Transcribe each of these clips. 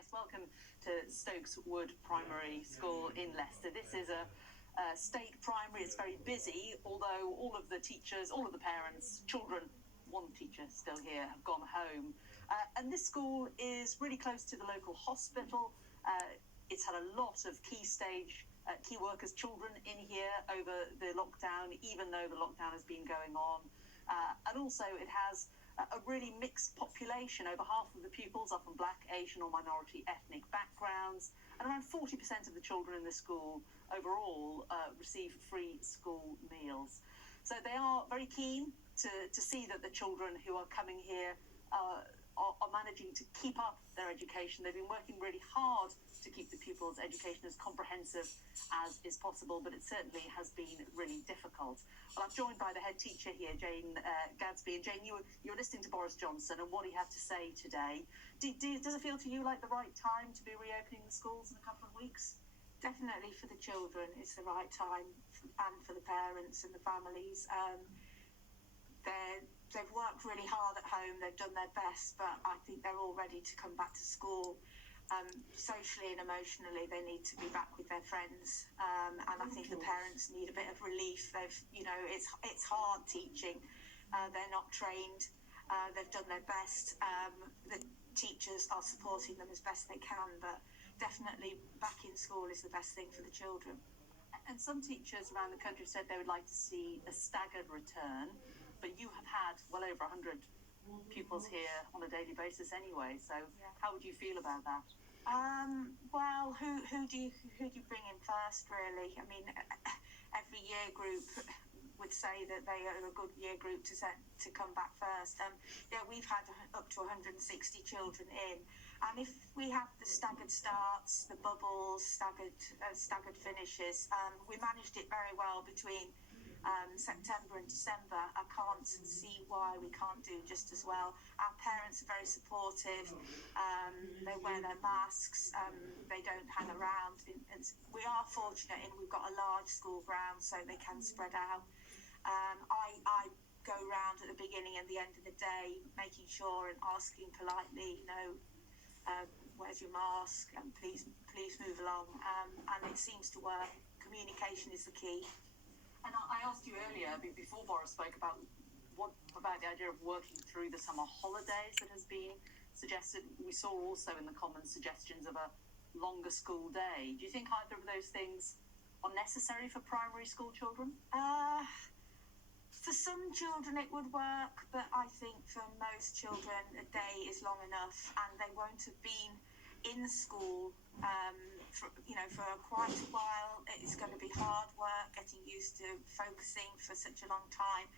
Yes, welcome to Stokes Wood Primary School in Leicester. This is a state primary. It's very busy, although all of the teachers, all of the parents, children, one teacher still here, have gone home. And this school is really close to the local hospital. It's had a lot of key workers' children in here over the lockdown, even though the lockdown has been going on. And also it has a really mixed population. Over half of the pupils are from Black, Asian or minority ethnic backgrounds, and around 40% of the children in the school overall receive free school meals. So they are very keen to see that the children who are coming here are managing to keep up their education. They've been working really hard to keep the pupils' education as comprehensive as is possible, but it certainly has been really difficult. Well, I'm joined by the head teacher here, Jane Gadsby. And Jane, you were listening to Boris Johnson and what he had to say today. Does it feel to you like the right time to be reopening the schools in a couple of weeks? Definitely for the children, it's the right time, and for the parents and the families. They've worked really hard at home, they've done their best, but I think they're all ready to come back to school. Socially and emotionally, they need to be back with their friends, and I think the parents need a bit of relief. It's hard teaching. They're not trained. They've done their best. The teachers are supporting them as best they can, but definitely back in school is the best thing for the children. And some teachers around the country said they would like to see a staggered return, but you have had well over 100 pupils here on a daily basis anyway, so how would you feel about that? Well, who do you bring in first, really? I mean, every year group would say that they are a good year group to come back first. We've had up to 160 children in, and if we have the staggered starts, the bubbles, staggered finishes, we managed it very well between September and December. I can't see why we can't do just as well. Our parents are very supportive. They wear their masks. They don't hang around. And we are fortunate in we've got a large school ground, so they can spread out. I go round at the beginning and the end of the day, making sure and asking politely, where's your mask? And please move along. And it seems to work. Communication is the key. And I asked you earlier, before Boris spoke, about the idea of working through the summer holidays that has been suggested. We saw also in the Commons suggestions of a longer school day. Do you think either of those things are necessary for primary school children? For some children it would work, but I think for most children a day is long enough, and they won't have been in school for quite a while. It's going to be hard work getting used to focusing for such a long time.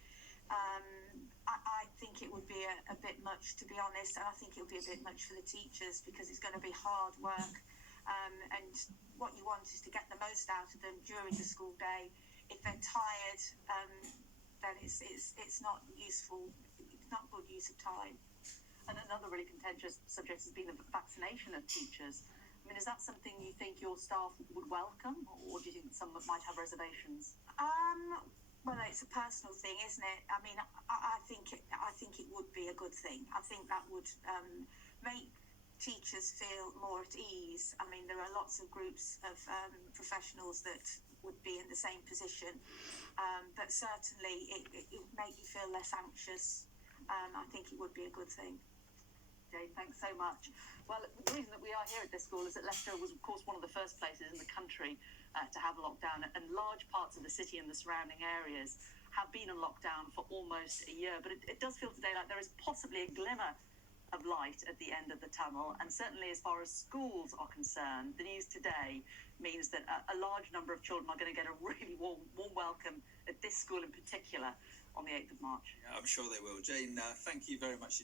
I think it would be a bit much, to be honest, and I think it would be a bit much for the teachers because it's going to be hard work. And what you want is to get the most out of them during the school day. If they're tired, then it's not useful. It's not good use of time. And another really contentious subject has been the vaccination of teachers. I mean, is that something you think your staff would welcome, or do you think some might have reservations? Well, it's a personal thing, isn't it? I mean, I think it would be a good thing. I think that would make teachers feel more at ease. I mean, there are lots of groups of professionals that would be in the same position, but certainly it would make you feel less anxious. I think it would be a good thing. Jane, thanks so much. Well, the reason that we are here at this school is that Leicester was, of course, one of the first places in the country to have a lockdown, and large parts of the city and the surrounding areas have been in lockdown for almost a year. But it does feel today like there is possibly a glimmer of light at the end of the tunnel, and certainly as far as schools are concerned, the news today means that a large number of children are going to get a really warm welcome at this school in particular on the 8th of March. Yeah, I'm sure they will. Jane, thank you very much indeed.